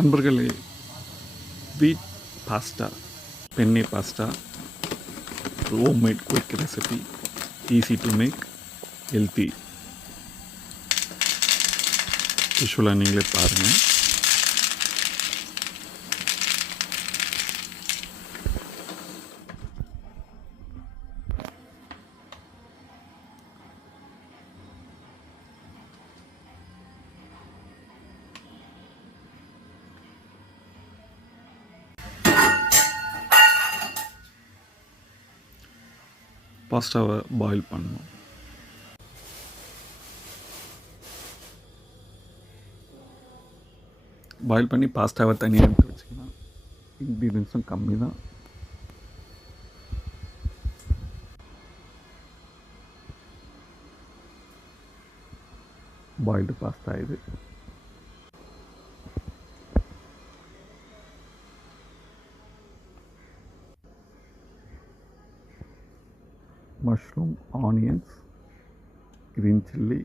அன்பர்களே, wheat pasta, penne pasta, homemade quick recipe, easy to make, healthy. யூஸ்வலாக நீங்களே பாருங்கள். பாஸ்டாவை பாயில் பண்ணணும். பாயில் பண்ணி பாஸ்டாவை தனியாக எடுத்து வச்சுக்கலாம். இன்க்ரீடியன்ஸும் கம்மி தான். பாயில்டு பாஸ்தா இது. Mushroom, onions, green chilli,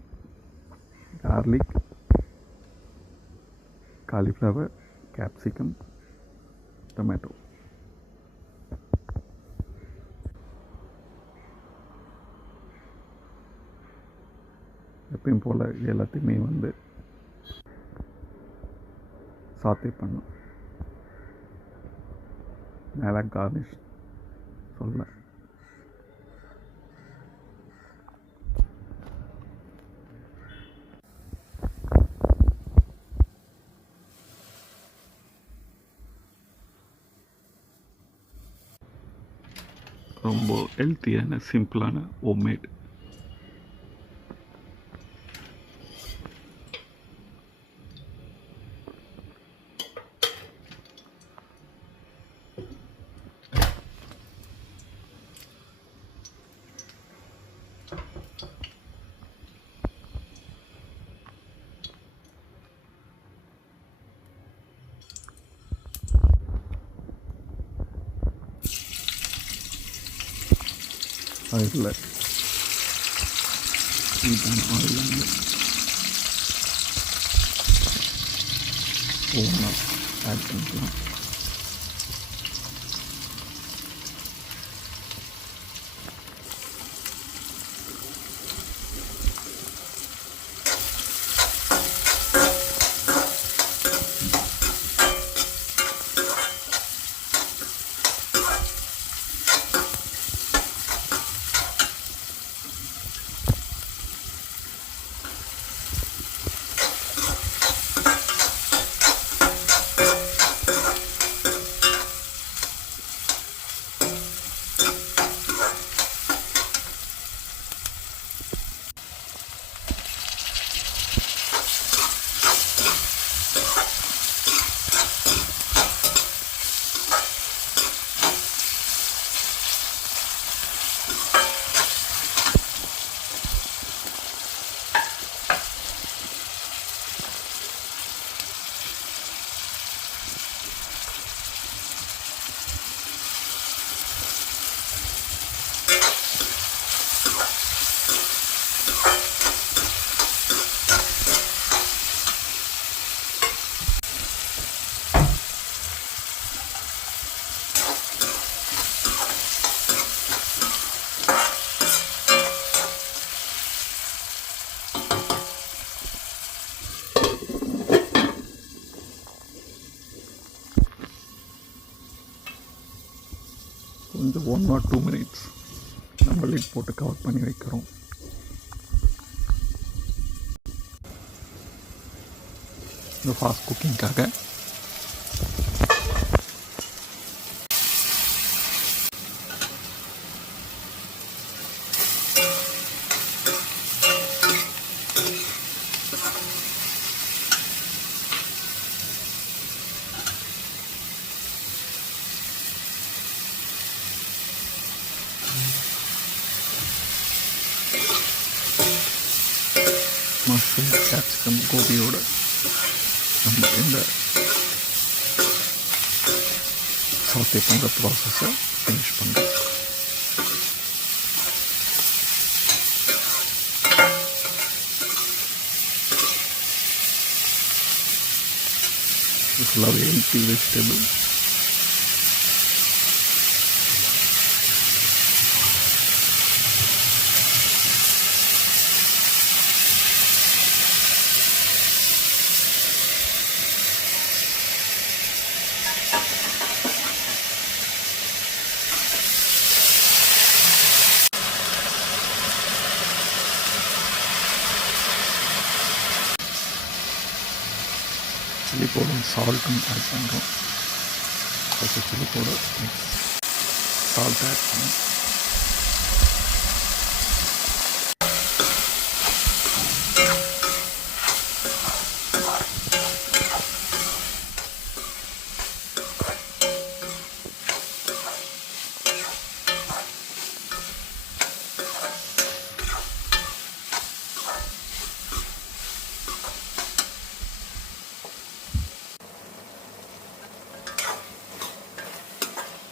garlic, cauliflower, capsicum, tomato. எப்பயும் போல் எல்லாத்தையுமே சாத்தே பண்ணும். மேலே கார்னிஷ் சொல்ல. ரொம்ப ஹெல்த்தியான சிம்பிளான ஹோம்மேட். அதில் ஹீட்டான ஆயில் ஒவ்வொன்றா ஆட் பண்ணிக்கலாம். கொஞ்சம் 1 or 2 minutes நம்ம லிட் போட்டு கவர் பண்ணி வைக்கிறோம். இந்த ஃபாஸ்ட் குக்கிங்காக. மஷ்ரூம், கேப்சிகம், கோபியோட நம்ம இந்த சாத்தே பண்ணுற ப்ராசஸை ஃபினிஷ் பண்ணுறோம். If you love healthy vegetable, chili powder, salt add பண்ணுறோம். First chili powder, salt add பண்ணோம்.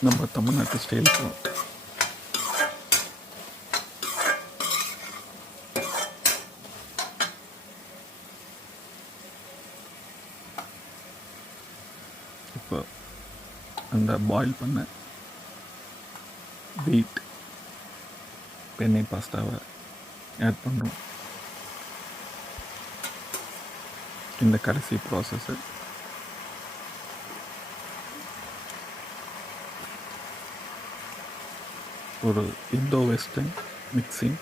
நம்ம தமிழ்நாட்டு ஸ்டைலுக்கு இப்போ அந்த பாயில் பண்ண வீட் பெண்ணை பாஸ்தாவை ஆட் பண்ணுறோம். இந்த கடைசி ப்ராசஸ்ஸு ஒரு இந்தோ வெஸ்டர்ன் மிக்சிங்.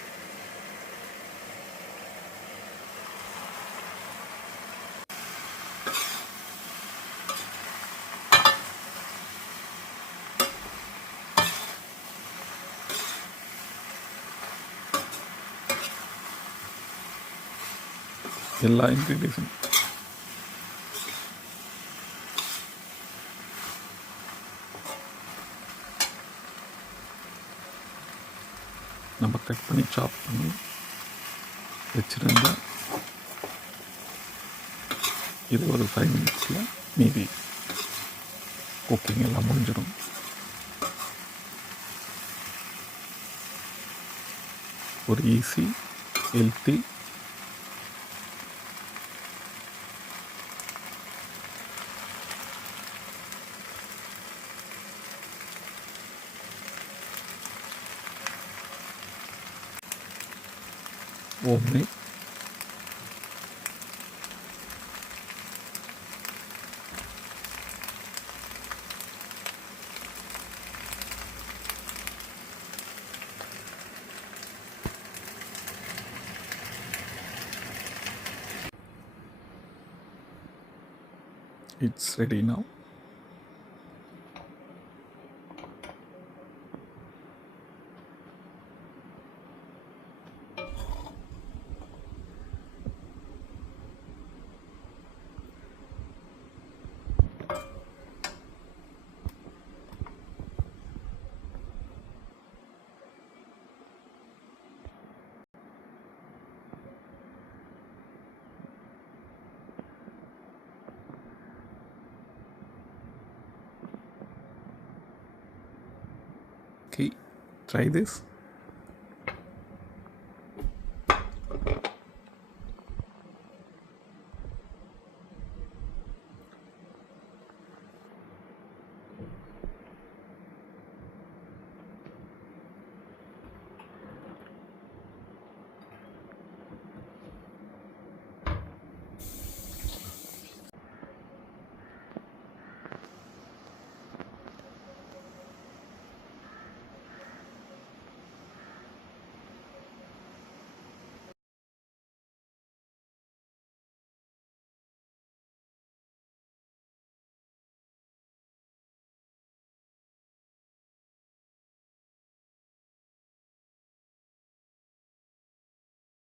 எல்லா இன்க்ரீடியன்ஸும் நம்ம கட் பண்ணி சாப் பண்ணி வச்சுருந்தா இது ஒரு 5 மினிட்ஸில் மீதி குக்கிங் எல்லாம் முடிஞ்சிடும். ஒரு easy healthy homemade it's ready now. Okay, try this.